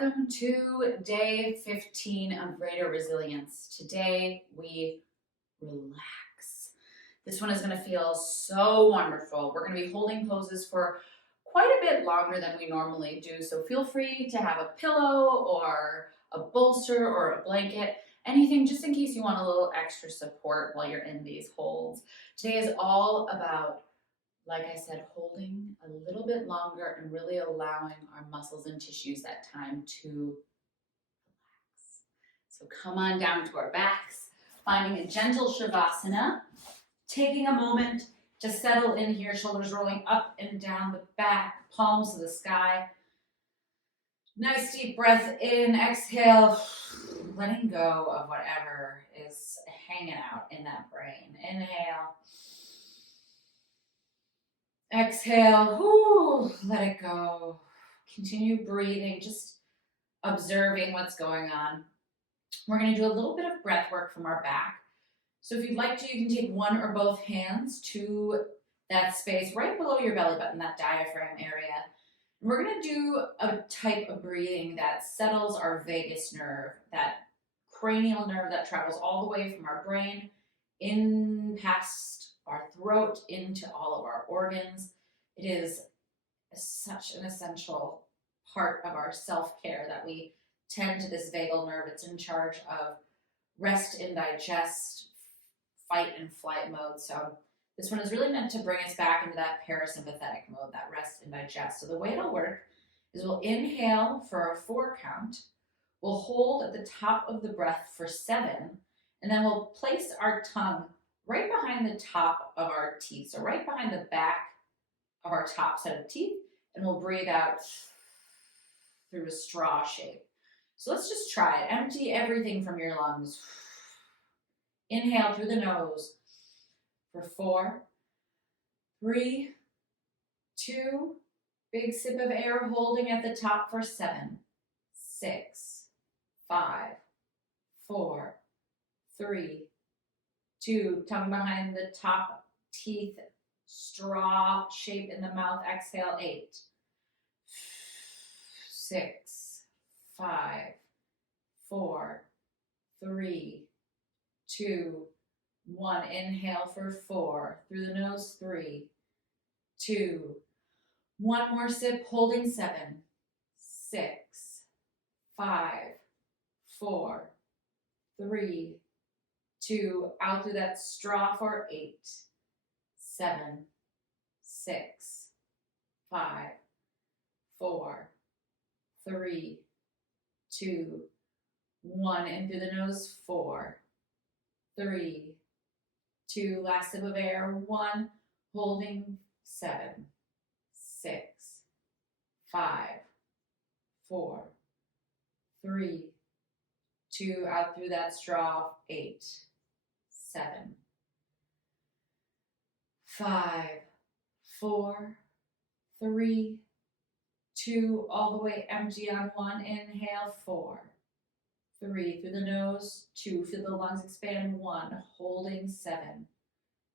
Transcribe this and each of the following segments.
welcome to day 15 of Greater Resilience. Today we relax. This one is going to feel so wonderful. We're going to be holding poses for quite a bit longer than we normally do, so feel free to have a pillow or a bolster or a blanket, anything just in case you want a little extra support while you're in these holds. Today is all about, like I said, holding a little bit longer and really allowing our muscles and tissues that time to relax. So come on down to our backs, finding a gentle Shavasana, taking a moment to settle in here, shoulders rolling up and down the back, palms to the sky. Nice deep breath in, exhale, letting go of whatever is hanging out in that brain. Inhale. Exhale, whoo, let it go. Continue breathing, just observing what's going on. We're going to do a little bit of breath work from our back. So if you'd like to, you can take one or both hands to that space right below your belly button, that diaphragm area. And we're going to do a type of breathing that settles our vagus nerve, that cranial nerve that travels all the way from our brain in past our throat into all of our organs. It is such an essential part of our self-care that we tend to this vagal nerve. It's in charge of rest and digest, fight and flight mode. So this one is really meant to bring us back into that parasympathetic mode, that rest and digest. So the way it'll work is we'll inhale for a 4 count. We'll hold at the top of the breath for 7, and then we'll place our tongue right behind the top of our teeth, so right behind the back of our top set of teeth, and we'll breathe out through a straw shape. So let's just try it. Empty everything from your lungs. Inhale through the nose for 4, 3, 2, big sip of air, holding at the top for 7, 6, 5, 4, 3, 2, tongue behind the top teeth, straw shape in the mouth, exhale, 8, 6, 5, 4, 3, 2, 1. Inhale for 4, through the nose, 3, 2, 1 more sip, holding 7, 6, 5, 4, 3, 2, out through that straw for 8, 7, 6, 5, 4, 3, 2, 1, in through the nose, 4, 3, 2, last sip of air, 1, holding 7, 6, 5, 4, 3, 2, out through that straw, 8, 7, 5, 4, 3, 2, all the way empty on 1. Inhale, 4, 3, through the nose, 2, feel the lungs expand, 1, holding 7,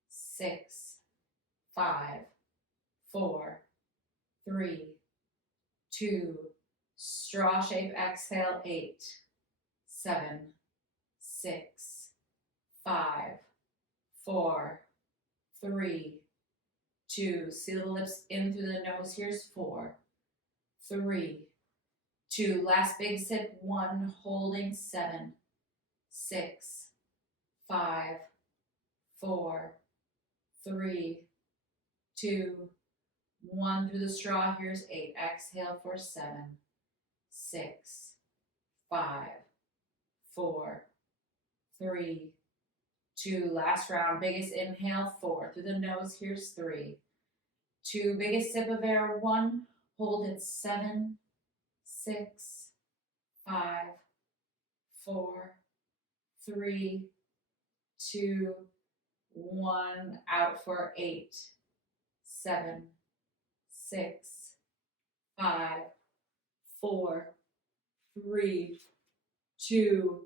6, 5, 4, 3, 2, straw shape, exhale, 8, 7, 6, 5, 4, 3, 2, seal the lips in through the nose. Here's 4, 3, 2, last big sip, 1, holding 7, 6, 5, 4, 3, 2, 1, through the straw. Here's 8, exhale for 7, 6, 5, 4, 3, 2, last round, biggest inhale, 4, through the nose, here's 3, 2, biggest sip of air, 1, hold it, 7, 6, 5, 4, 3, 2, 1, out for 8, 7, 6, 5, 4, 3, 2,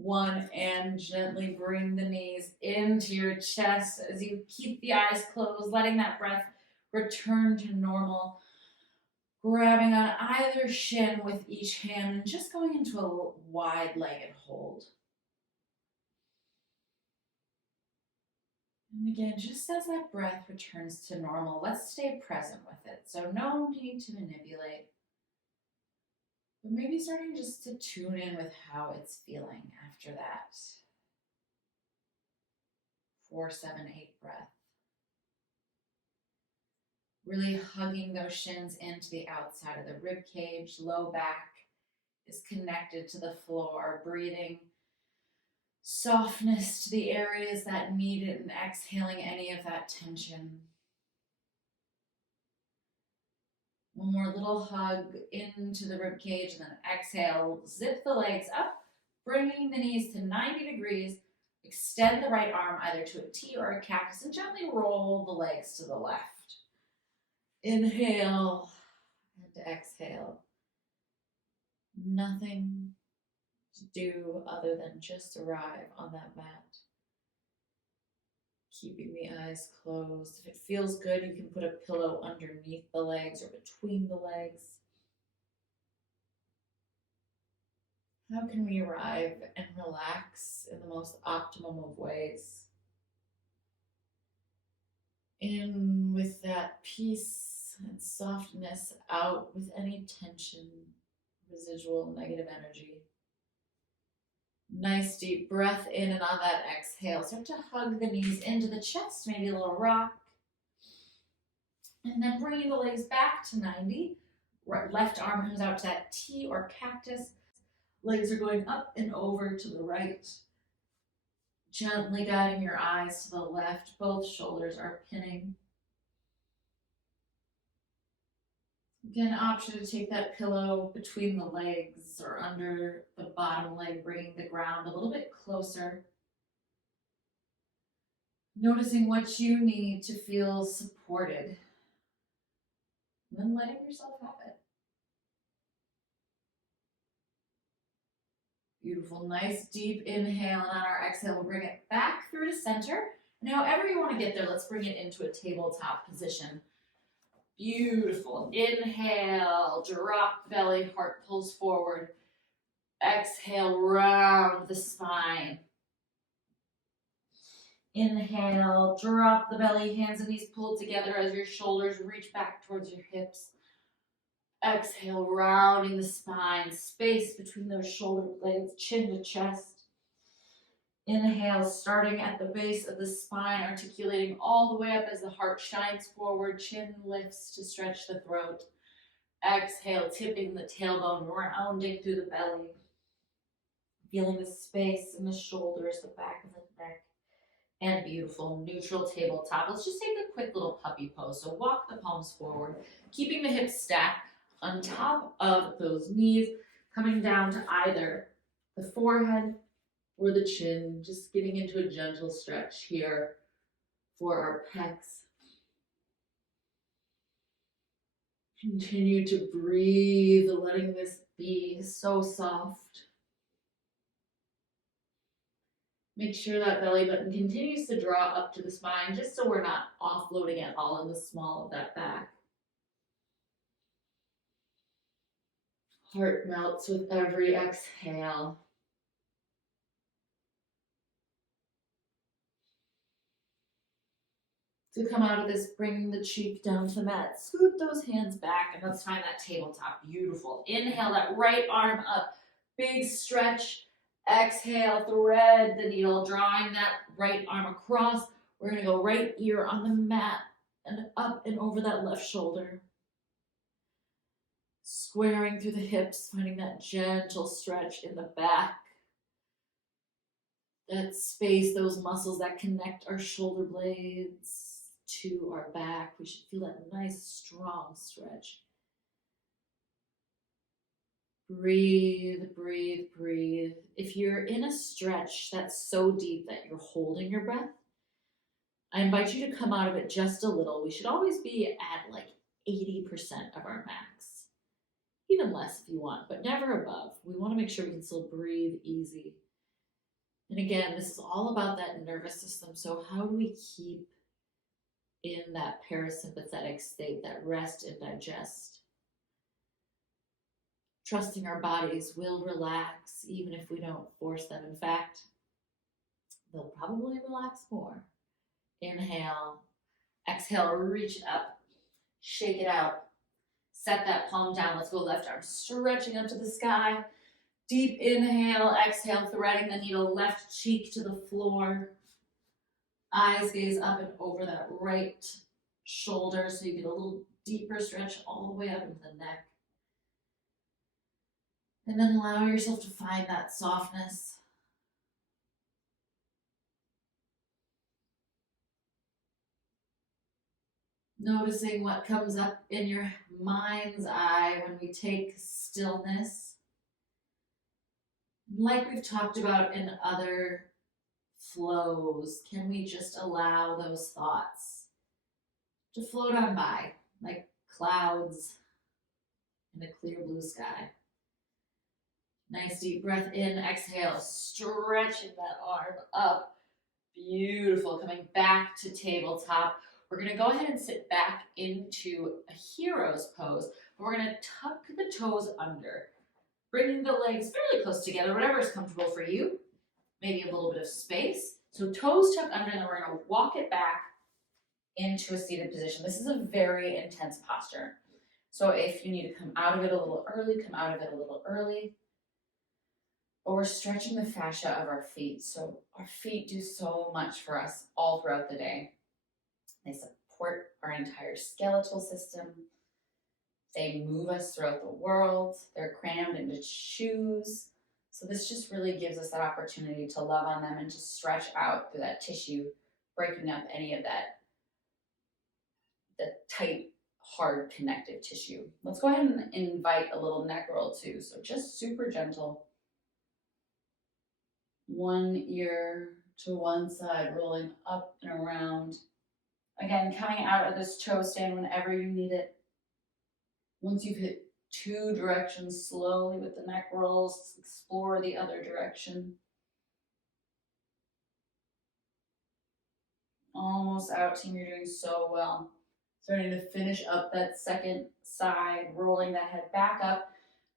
1, and gently bring the knees into your chest as you keep the eyes closed, letting that breath return to normal. Grabbing on either shin with each hand and just going into a wide-legged hold. And again, just as that breath returns to normal, let's stay present with it. So no need to manipulate, but maybe starting just to tune in with how it's feeling after that 4, 7, 8 breath. Really hugging those shins into the outside of the rib cage. Low back is connected to the floor. Breathing softness to the areas that need it and exhaling any of that tension. One more little hug into the rib cage and then exhale. Zip the legs up, bringing the knees to 90 degrees. Extend the right arm either to a T or a cactus and gently roll the legs to the left. Inhale and exhale. Nothing to do other than just arrive on that mat. Keeping the eyes closed. If it feels good, you can put a pillow underneath the legs or between the legs. How can we arrive and relax in the most optimum of ways? In with that peace and softness, out with any tension, residual negative energy. Nice deep breath in, and on that exhale, start to hug the knees into the chest, maybe a little rock. And then bringing the legs back to 90. Right, left arm comes out to that T or cactus. Legs are going up and over to the right. Gently guiding your eyes to the left. Both shoulders are pinning. Again, option to take that pillow between the legs or under the bottom leg, bringing the ground a little bit closer. Noticing what you need to feel supported. And then letting yourself have it. Beautiful, nice deep inhale, and on our exhale, we'll bring it back through to center. And however you want to get there, let's bring it into a tabletop position. Beautiful. Inhale, drop belly, heart pulls forward. Exhale, round the spine. Inhale, drop the belly, hands and knees pulled together as your shoulders reach back towards your hips. Exhale, rounding the spine, space between those shoulder blades, chin to chest. Inhale, starting at the base of the spine, articulating all the way up as the heart shines forward, chin lifts to stretch the throat. Exhale, tipping the tailbone, rounding through the belly. Feeling the space in the shoulders, the back of the neck. And beautiful, neutral tabletop. Let's just take a quick little puppy pose. So walk the palms forward, keeping the hips stacked on top of those knees, coming down to either the forehead or the chin, just getting into a gentle stretch here for our pecs. Continue to breathe, letting this be so soft. Make sure that belly button continues to draw up to the spine, just so we're not offloading at all in the small of that back. Heart melts with every exhale. To come out of this, bringing the cheek down to the mat. Scoot those hands back, and let's find that tabletop. Beautiful. Inhale, that right arm up. Big stretch. Exhale, thread the needle, drawing that right arm across. We're going to go right ear on the mat and up and over that left shoulder. Squaring through the hips, finding that gentle stretch in the back. That space, those muscles that connect our shoulder blades to our back. We should feel that nice, strong stretch. Breathe, breathe, breathe. If you're in a stretch that's so deep that you're holding your breath, I invite you to come out of it just a little. We should always be at like 80% of our max. Even less if you want, but never above. We want to make sure we can still breathe easy. And again, this is all about that nervous system. So how do we keep in that parasympathetic state, that rest and digest? trusting our bodies will relax even if we don't force them. In fact, they'll probably relax more. Inhale, exhale, reach it up, shake it out. Set that palm down. Let's go left arm stretching up to the sky. Deep inhale, exhale, threading the needle, left cheek to the floor. Eyes gaze up and over that right shoulder so you get a little deeper stretch all the way up into the neck. And then allow yourself to find that softness. Noticing what comes up in your mind's eye when we take stillness. Like we've talked about in other flows, can we just allow those thoughts to float on by like clouds in a clear blue sky? Nice deep breath in, exhale, stretching that arm up. Beautiful. Coming back to tabletop. We're going to go ahead and sit back into a hero's pose, but we're going to tuck the toes under, bringing the legs fairly close together, whatever is comfortable for you. Maybe a little bit of space. So toes tucked under, and then we're going to walk it back into a seated position. This is a very intense posture. So if you need to come out of it a little early, come out of it a little early. But we're stretching the fascia of our feet. So our feet do so much for us all throughout the day. They support our entire skeletal system. They move us throughout the world. They're crammed into shoes. So this just really gives us that opportunity to love on them and to stretch out through that tissue, breaking up any of that, the tight, hard connective tissue. Let's go ahead and invite a little neck roll too. So just super gentle. One ear to one side, rolling up and around. Again, coming out of this toe stand whenever you need it. Once you've hit two directions, slowly with the neck rolls, explore the other direction. Almost out, team, you're doing so well. Starting to finish up that second side, rolling that head back up.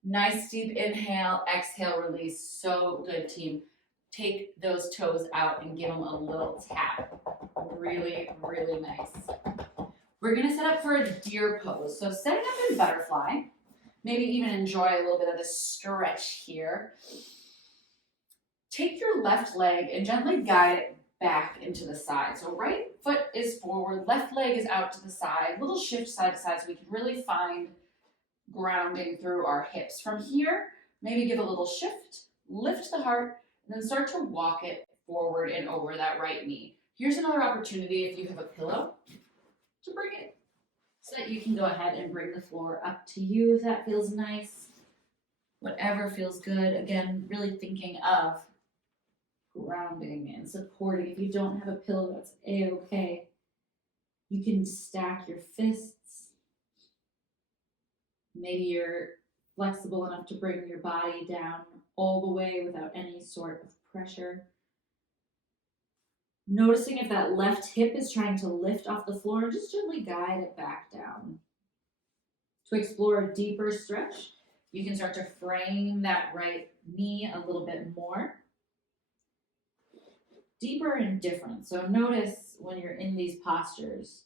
Nice deep inhale, exhale, release. So good, team. Take those toes out and give them a little tap. Really, really nice. We're gonna set up for a deer pose. So setting up in butterfly, maybe even enjoy a little bit of the stretch here. Take your left leg and gently guide it back into the side. So right foot is forward, left leg is out to the side, little shift side to side so we can really find grounding through our hips. From here, maybe give a little shift, lift the heart, and then start to walk it forward and over that right knee. Here's another opportunity if you have a pillow to bring it so that you can go ahead and bring the floor up to you if that feels nice. Whatever feels good. Again, really thinking of grounding and supporting. If you don't have a pillow, that's a-okay. You can stack your fists. Maybe you're flexible enough to bring your body down all the way without any sort of pressure. Noticing if that left hip is trying to lift off the floor, just gently guide it back down. To explore a deeper stretch, you can start to frame that right knee a little bit more. Deeper and different. So notice when you're in these postures,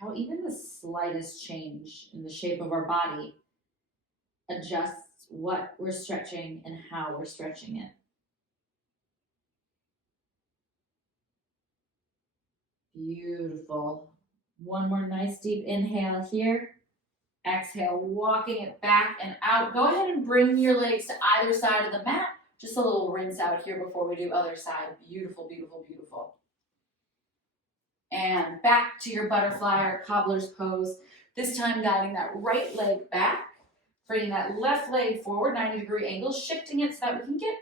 how even the slightest change in the shape of our body adjusts what we're stretching and how we're stretching it. Beautiful. One more nice deep inhale here. Exhale, walking it back and out. Go ahead and bring your legs to either side of the mat. Just a little rinse out here before we do other side. Beautiful, beautiful, beautiful. And back to your butterfly or cobbler's pose. This time guiding that right leg back, bringing that left leg forward, 90-degree angle, shifting it so that we can get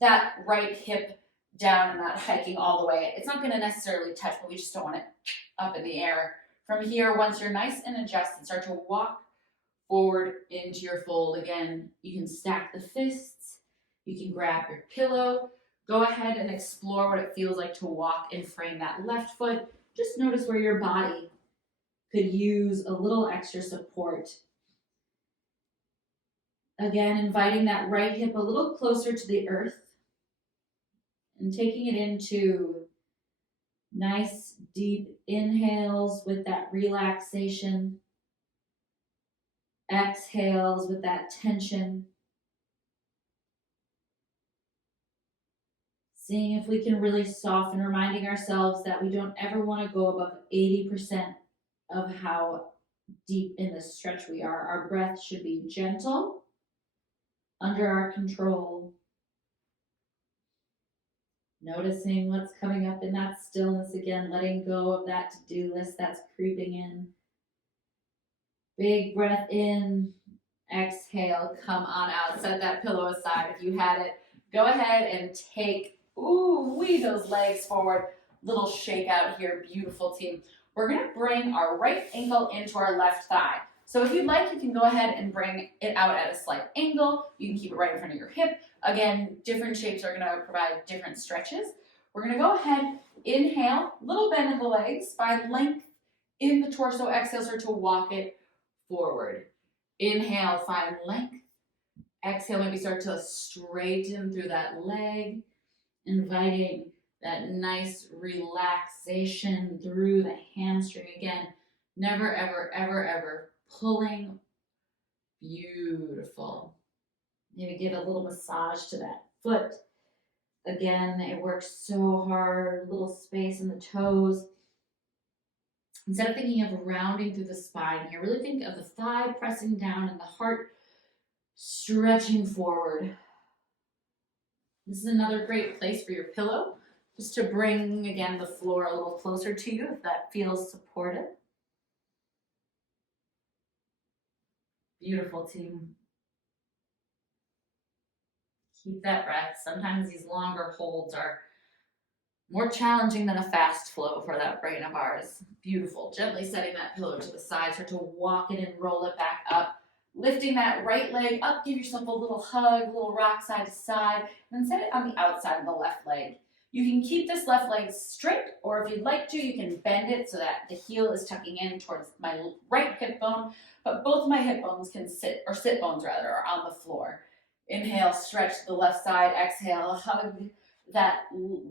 that right hip down and not hiking all the way. It's not going to necessarily touch, but we just don't want it up in the air. From here, once you're nice and adjusted, start to walk forward into your fold. Again, you can stack the fists. You can grab your pillow. Go ahead and explore what it feels like to walk and frame that left foot. Just notice where your body could use a little extra support Again, inviting that right hip a little closer to the earth and taking it into nice deep inhales with that relaxation, exhales with that tension. Seeing if we can really soften, reminding ourselves that we don't ever want to go above 80% of how deep in the stretch we are. Our breath should be gentle, under our control. Noticing what's coming up in that stillness again, letting go of that to-do list that's creeping in. Big breath in, exhale, come on out. Set that pillow aside if you had it. Go ahead and take, those legs forward. Little shake out here, beautiful team. We're gonna bring our right ankle into our left thigh. So if you'd like, you can go ahead and bring it out at a slight angle. You can keep it right in front of your hip. Again, different shapes are gonna provide different stretches. We're gonna go ahead, inhale, little bend in the legs, find length in the torso. Exhale, start to walk it forward. Inhale, find length. Exhale, maybe start to straighten through that leg, inviting that nice relaxation through the hamstring. Again, never, ever, ever, ever pulling. Beautiful. Maybe give a little massage to that foot. Again, it works so hard, little space in the toes. Instead of thinking of rounding through the spine here, really think of the thigh pressing down and the heart stretching forward. This is another great place for your pillow, just to bring, again, the floor a little closer to you if that feels supportive. Beautiful, team. Keep that breath. Sometimes these longer holds are more challenging than a fast flow for that brain of ours. Beautiful. Gently setting that pillow to the side. Start to walk it and roll it back up. Lifting that right leg up. Give yourself a little hug, a little rock side to side. And then set it on the outside of the left leg. You can keep this left leg straight, or if you'd like to, you can bend it so that the heel is tucking in towards my right hip bone. But both of my hip bones can sit bones rather, are on the floor. Inhale, stretch the left side. Exhale, hug that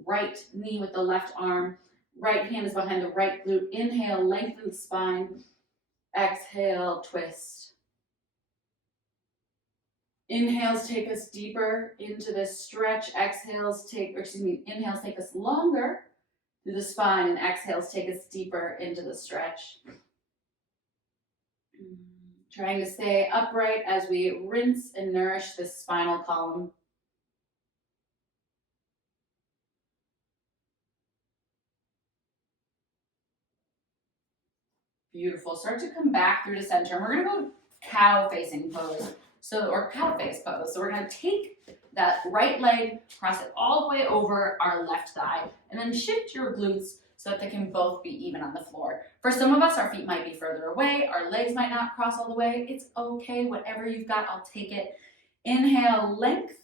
right knee with the left arm. Right hand is behind the right glute. Inhale, lengthen the spine. Exhale, twist. Inhales take us deeper into this stretch. Inhales take us longer through the spine, and exhales take us deeper into the stretch. Trying to stay upright as we rinse and nourish this spinal column. Beautiful. Start to come back through to center. And we're going to go cow facing pose. Or cow face pose. So we're going to take that right leg, cross it all the way over our left thigh, and then shift your glutes so that they can both be even on the floor. For some of us, our feet might be further away. Our legs might not cross all the way. It's okay. Whatever you've got, I'll take it. Inhale, length.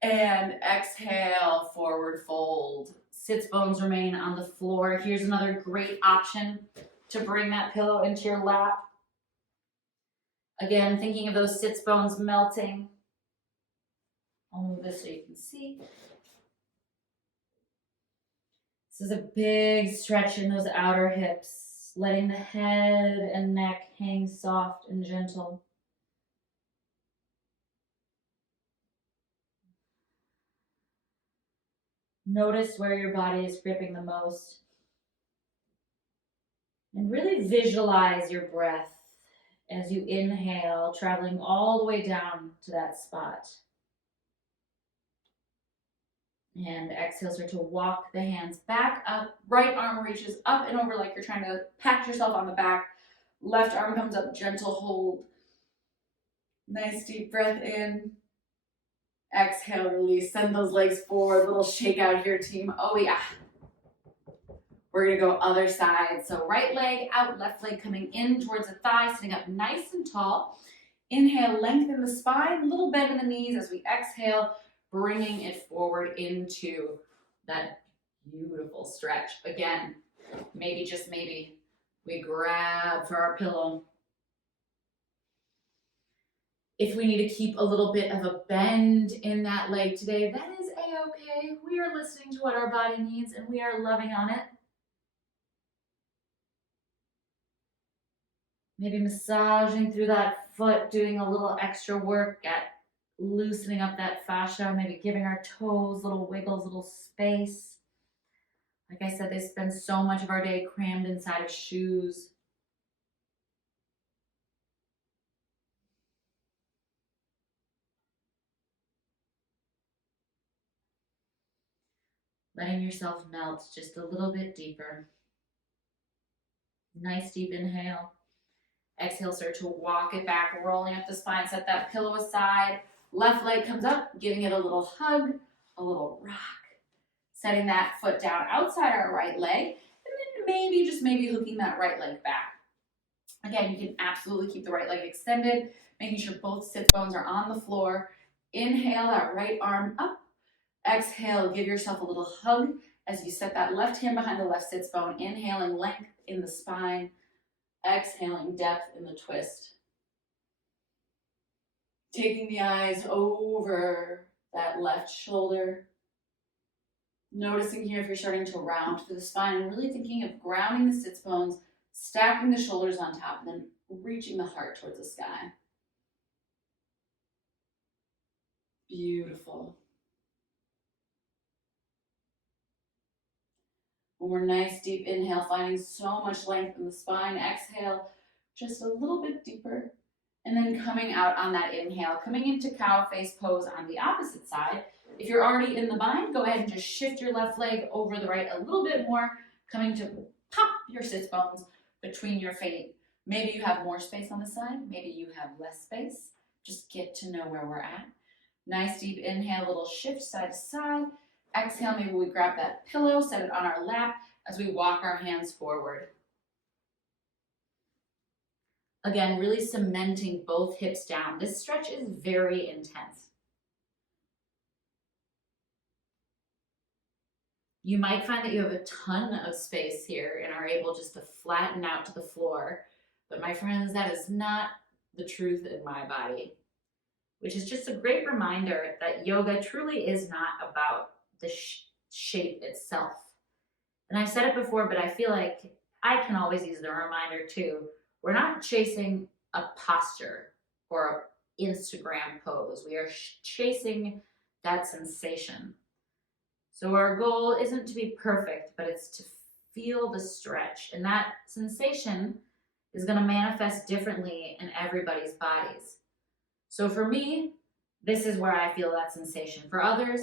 And exhale, forward fold. Sits bones remain on the floor. Here's another great option to bring that pillow into your lap. Again, thinking of those sits bones melting. I'll move this so you can see. This is a big stretch in those outer hips, letting the head and neck hang soft and gentle. Notice where your body is gripping the most. And really visualize your breath as you inhale, traveling all the way down to that spot. And exhale, start to walk the hands back up. Right arm reaches up and over like you're trying to pat yourself on the back. Left arm comes up, gentle hold. Nice deep breath in. Exhale, release. Send those legs forward. Little shake out here, team. Oh yeah. We're going to go other side. So right leg out, left leg coming in towards the thigh, sitting up nice and tall. Inhale, lengthen the spine, little bend in the knees as we exhale, bringing it forward into that beautiful stretch. Again, maybe, just maybe, we grab for our pillow. If we need to keep a little bit of a bend in that leg today, that is a-okay. We are listening to what our body needs and we are loving on it. Maybe massaging through that foot, doing a little extra work at loosening up that fascia, maybe giving our toes little wiggles, little space. Like I said, they spend so much of our day crammed inside of shoes. Letting yourself melt just a little bit deeper. Nice deep inhale. Exhale, start to walk it back, rolling up the spine. Set that pillow aside. Left leg comes up, giving it a little hug, a little rock. Setting that foot down outside our right leg, and then maybe, just maybe, hooking that right leg back. Again, you can absolutely keep the right leg extended, making sure both sit bones are on the floor. Inhale that right arm up. Exhale, give yourself a little hug as you set that left hand behind the left sits bone. Inhaling length in the spine. Exhaling depth in the twist. Taking the eyes over that left shoulder. Noticing here if you're starting to round through the spine and really thinking of grounding the sits bones, stacking the shoulders on top, and then reaching the heart towards the sky. Beautiful. One more nice deep inhale, finding so much length in the spine. Exhale, just a little bit deeper. And then coming out on that inhale, coming into cow face pose on the opposite side. If you're already in the bind, go ahead and just shift your left leg over the right a little bit more, coming to pop your sits bones between your feet. Maybe you have more space on the side, maybe you have less space. Just get to know where we're at. Nice deep inhale, little shift side to side. Exhale, maybe we grab that pillow, set it on our lap as we walk our hands forward. Again, really cementing both hips down. This stretch is very intense. You might find that you have a ton of space here and are able just to flatten out to the floor. But my friends, that is not the truth in my body, which is just a great reminder that yoga truly is not about the shape itself. And I've said it before, but I feel like I can always use the reminder too. We're not chasing a posture or an Instagram pose. We are chasing that sensation. So our goal isn't to be perfect, but it's to feel the stretch. And that sensation is going to manifest differently in everybody's bodies. So for me, this is where I feel that sensation. For others,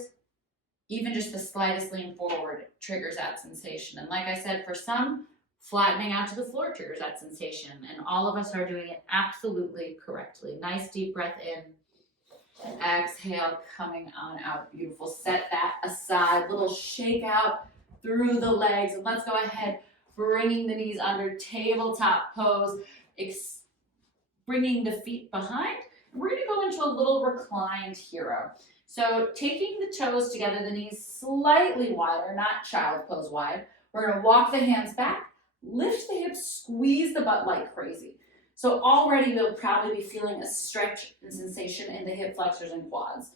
even just the slightest lean forward triggers that sensation. And like I said, for some, flattening out to the floor triggers that sensation. And all of us are doing it absolutely correctly. Nice deep breath in. Exhale, coming on out. Beautiful. Set that aside. Little shake out through the legs. And let's go ahead, bringing the knees under, tabletop pose. Bringing the feet behind. And we're going to go into a little reclined hero. So taking the toes together, the knees slightly wider, not child pose wide. We're going to walk the hands back, lift the hips, squeeze the butt like crazy. So already you'll probably be feeling a stretch and sensation in the hip flexors and quads.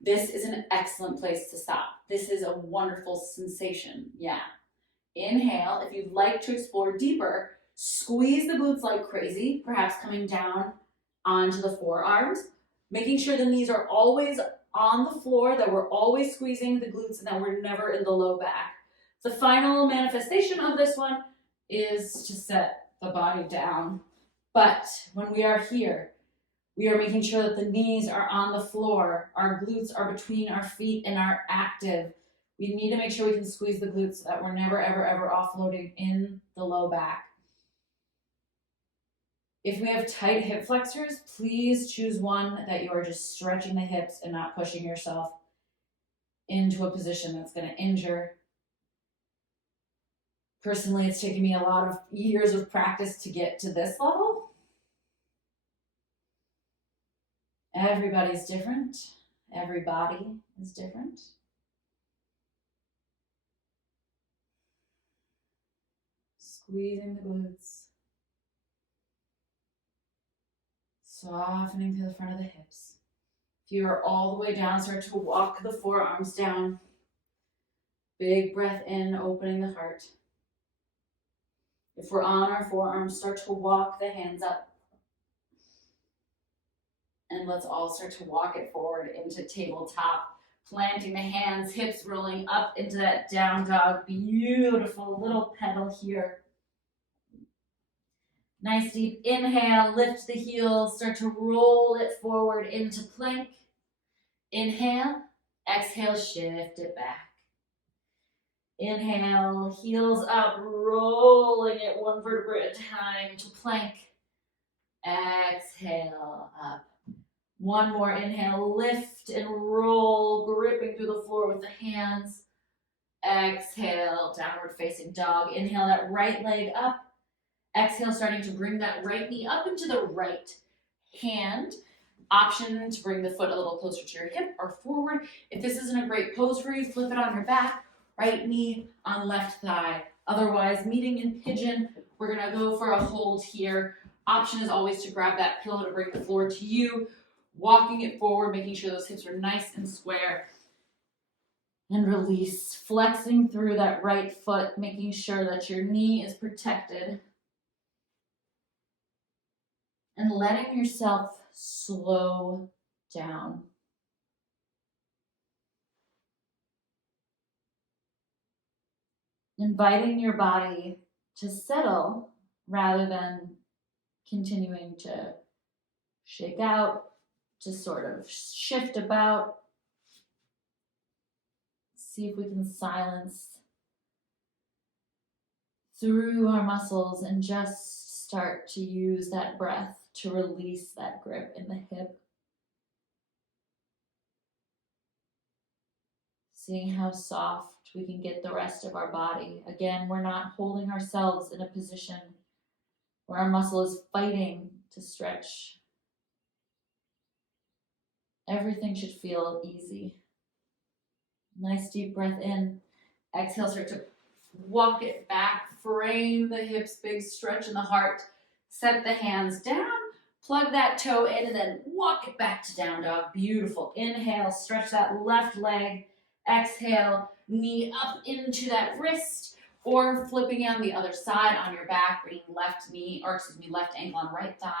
This is an excellent place to stop. This is a wonderful sensation. Yeah. Inhale. If you'd like to explore deeper, squeeze the glutes like crazy, perhaps coming down onto the forearms, making sure the knees are always on the floor, that we're always squeezing the glutes and that we're never in the low back. The final manifestation of this one is to set the body down. But when we are here, we are making sure that the knees are on the floor, our glutes are between our feet and are active. We need to make sure we can squeeze the glutes so that we're never, ever, ever offloading in the low back. If we have tight hip flexors, please choose one that you are just stretching the hips and not pushing yourself into a position that's going to injure. Personally, it's taken me a lot of years of practice to get to this level. Everybody's different. Every body is different. Squeezing the glutes. Softening through the front of the hips. If you are all the way down, start to walk the forearms down. Big breath in, opening the heart. If we're on our forearms, start to walk the hands up. And let's all start to walk it forward into tabletop. Planting the hands, hips rolling up into that down dog. Beautiful little pedal here. Nice deep inhale, lift the heels, start to roll it forward into plank. Inhale, exhale, shift it back. Inhale, heels up, rolling it one vertebra at a time to plank. Exhale, up. One more inhale, lift and roll, gripping through the floor with the hands. Exhale, downward facing dog. Inhale that right leg up. Exhale, starting to bring that right knee up into the right hand. Option to bring the foot a little closer to your hip or forward. If this isn't a great pose for you, flip it on your back. Right knee on left thigh. Otherwise, meeting in pigeon, we're gonna go for a hold here. Option is always to grab that pillow to bring the floor to you. Walking it forward, making sure those hips are nice and square. And release, flexing through that right foot, making sure that your knee is protected. And letting yourself slow down. Inviting your body to settle rather than continuing to shake out, to sort of shift about. See if we can silence through our muscles and just start to use that breath to release that grip in the hip. Seeing how soft we can get the rest of our body. Again, we're not holding ourselves in a position where our muscle is fighting to stretch. Everything should feel easy. Nice deep breath in. Exhale, start to walk it back. Frame the hips, big stretch in the heart. Set the hands down. Plug that toe in and then walk it back to down dog. Beautiful. Inhale, stretch that left leg. Exhale, knee up into that wrist, or flipping on the other side on your back, bringing left ankle on right thigh.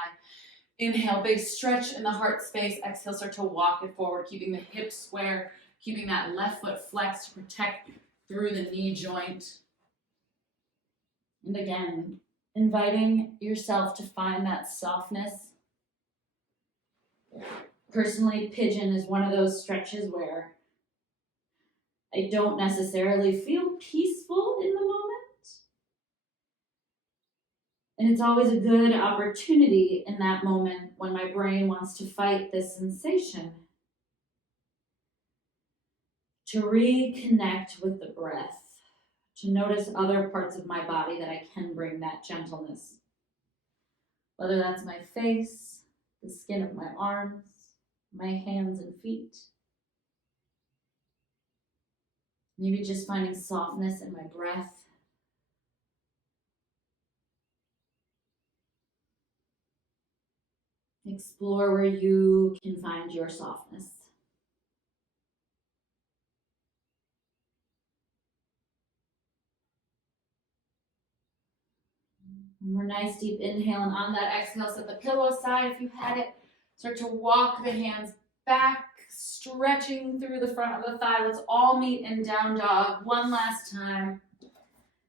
Inhale, big stretch in the heart space. Exhale, start to walk it forward, keeping the hips square, keeping that left foot flexed to protect through the knee joint. And again, inviting yourself to find that softness. Personally, pigeon is one of those stretches where I don't necessarily feel peaceful in the moment. And it's always a good opportunity in that moment when my brain wants to fight this sensation to reconnect with the breath, to notice other parts of my body that I can bring that gentleness. Whether that's my face, the skin of my arms, my hands and feet. Maybe just finding softness in my breath. Explore where you can find your softness. More nice deep inhale, and on that exhale, set the pillow aside if you had it. Start to walk the hands back, stretching through the front of the thigh. Let's all meet in down dog one last time.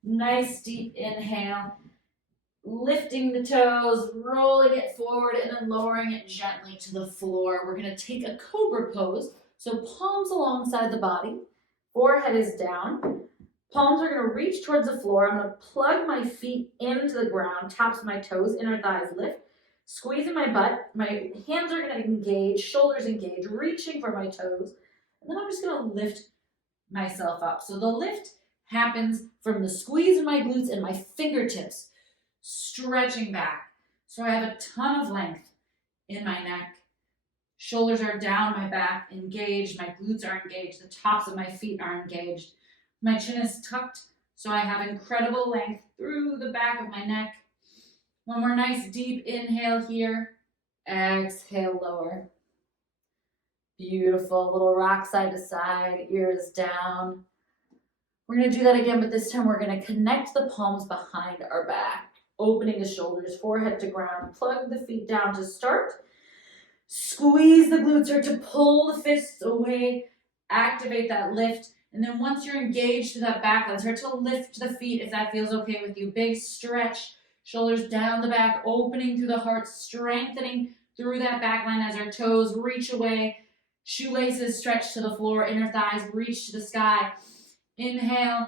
Nice deep inhale. Lifting the toes, rolling it forward, and then lowering it gently to the floor. We're going to take a cobra pose. So palms alongside the body, forehead is down. Palms are going to reach towards the floor. I'm going to plug my feet into the ground, tops of my toes, inner thighs lift. Squeezing my butt. My hands are going to engage, shoulders engage, reaching for my toes. And then I'm just going to lift myself up. So the lift happens from the squeeze in my glutes and my fingertips. Stretching back. So I have a ton of length in my neck. Shoulders are down, my back engaged, my glutes are engaged, the tops of my feet are engaged. My chin is tucked, so I have incredible length through the back of my neck. One more nice deep inhale here. Exhale, lower. Beautiful. Little rock side to side, ears down. We're going to do that again, but this time we're going to connect the palms behind our back, opening the shoulders, forehead to ground. Plug the feet down to start. Squeeze the glutes, start to pull the fists away, activate that lift. And then once you're engaged to that back line, start to lift the feet if that feels okay with you. Big stretch, shoulders down the back, opening through the heart, strengthening through that back line as our toes reach away. Shoelaces stretch to the floor, inner thighs reach to the sky. Inhale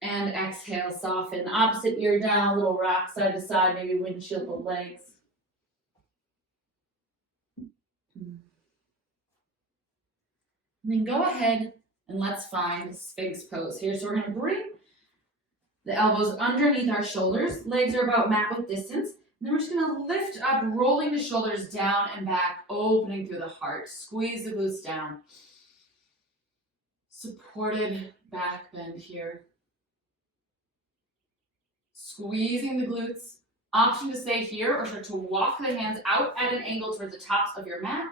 and exhale, soften. Opposite ear down, a little rock side to side, maybe windshield the legs. And then go ahead and let's find Sphinx pose here. So we're going to bring the elbows underneath our shoulders. Legs are about mat width distance. And then we're just going to lift up, rolling the shoulders down and back, opening through the heart. Squeeze the glutes down. Supported back bend here. Squeezing the glutes. Option to stay here or start to walk the hands out at an angle towards the tops of your mat,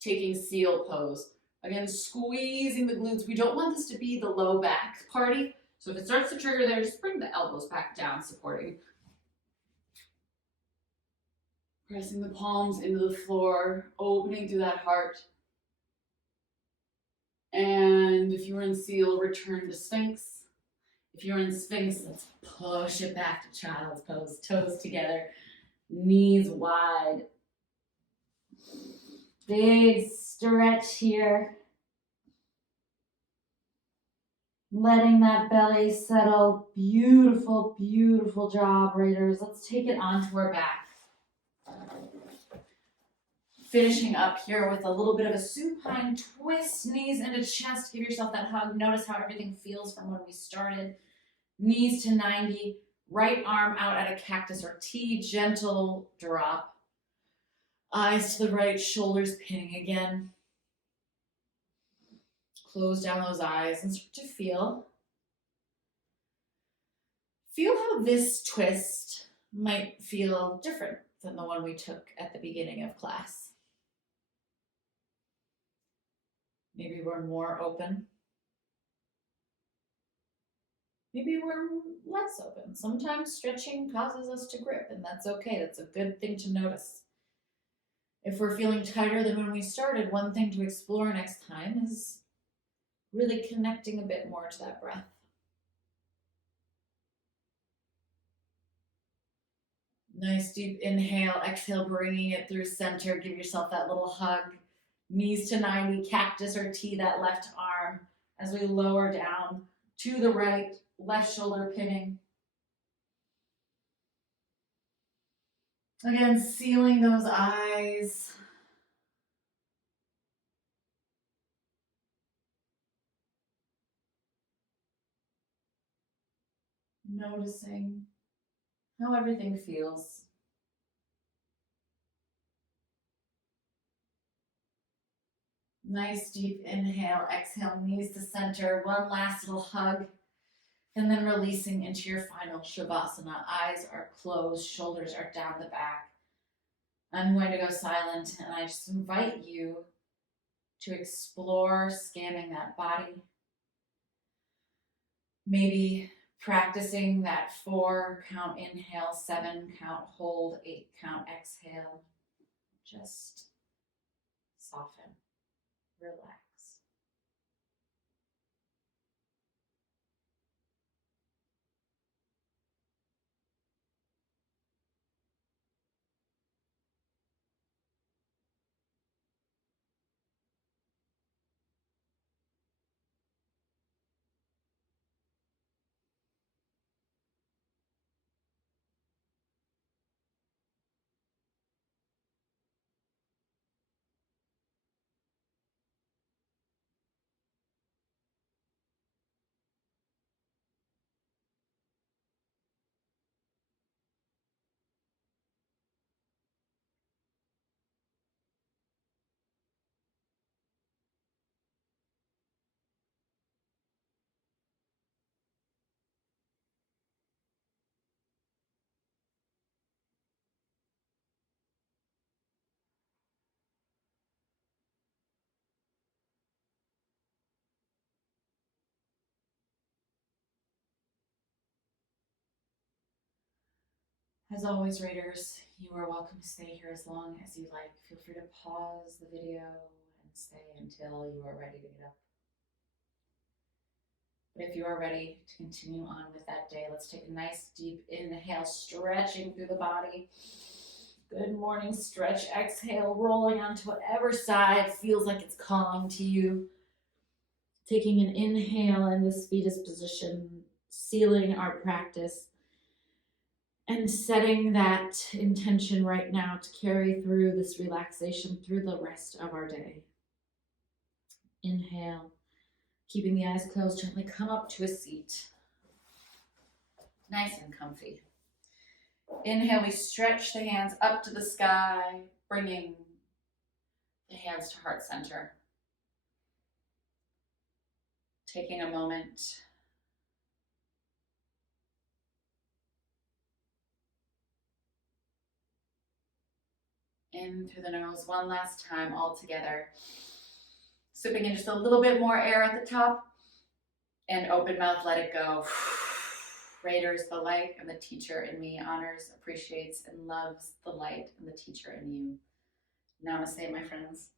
taking seal pose. Again, squeezing the glutes. We don't want this to be the low back party. So if it starts to trigger there, just bring the elbows back down, supporting. Pressing the palms into the floor, opening through that heart. And if you were in seal, return to Sphinx. If you're in Sphinx, let's push it back to child's pose. Toes together, knees wide. Big stretch here. Letting that belly settle. Beautiful, beautiful job, Raiders. Let's take it onto our back. Finishing up here with a little bit of a supine twist, knees into chest. Give yourself that hug. Notice how everything feels from when we started. Knees to 90, right arm out at a cactus or T, gentle drop. Eyes to the right, shoulders pinning again. Close down those eyes and start to feel. Feel how this twist might feel different than the one we took at the beginning of class. Maybe we're more open. Maybe we're less open. Sometimes stretching causes us to grip, and that's okay. That's a good thing to notice. If we're feeling tighter than when we started, one thing to explore next time is really connecting a bit more to that breath. Nice deep inhale, exhale, bringing it through center. Give yourself that little hug. Knees to 90, cactus or T, that left arm as we lower down to the right, left shoulder pinning. Again, sealing those eyes. Noticing how everything feels. Nice deep inhale, exhale, knees to center. One last little hug. And then releasing into your final Shavasana. Eyes are closed, shoulders are down the back. I'm going to go silent and I just invite you to explore scanning that body. Maybe practicing that 4 count inhale, 7 count hold, 8 count exhale. Just soften, relax. As always, Raiders, you are welcome to stay here as long as you like. Feel free to pause the video and stay until you are ready to get up. But if you are ready to continue on with that day, let's take a nice deep inhale, stretching through the body. Good morning stretch. Exhale, rolling onto whatever side feels like it's calling to you. Taking an inhale in this fetus position, sealing our practice, and setting that intention right now to carry through this relaxation through the rest of our day. Inhale, keeping the eyes closed, gently come up to a seat. Nice and comfy. Inhale, we stretch the hands up to the sky, bringing the hands to heart center. Taking a moment in through the nose one last time, all together. Sipping in just a little bit more air at the top, and open mouth, let it go. Raiders, the light and the teacher in me honors, appreciates, and loves the light and the teacher in you. Namaste, my friends.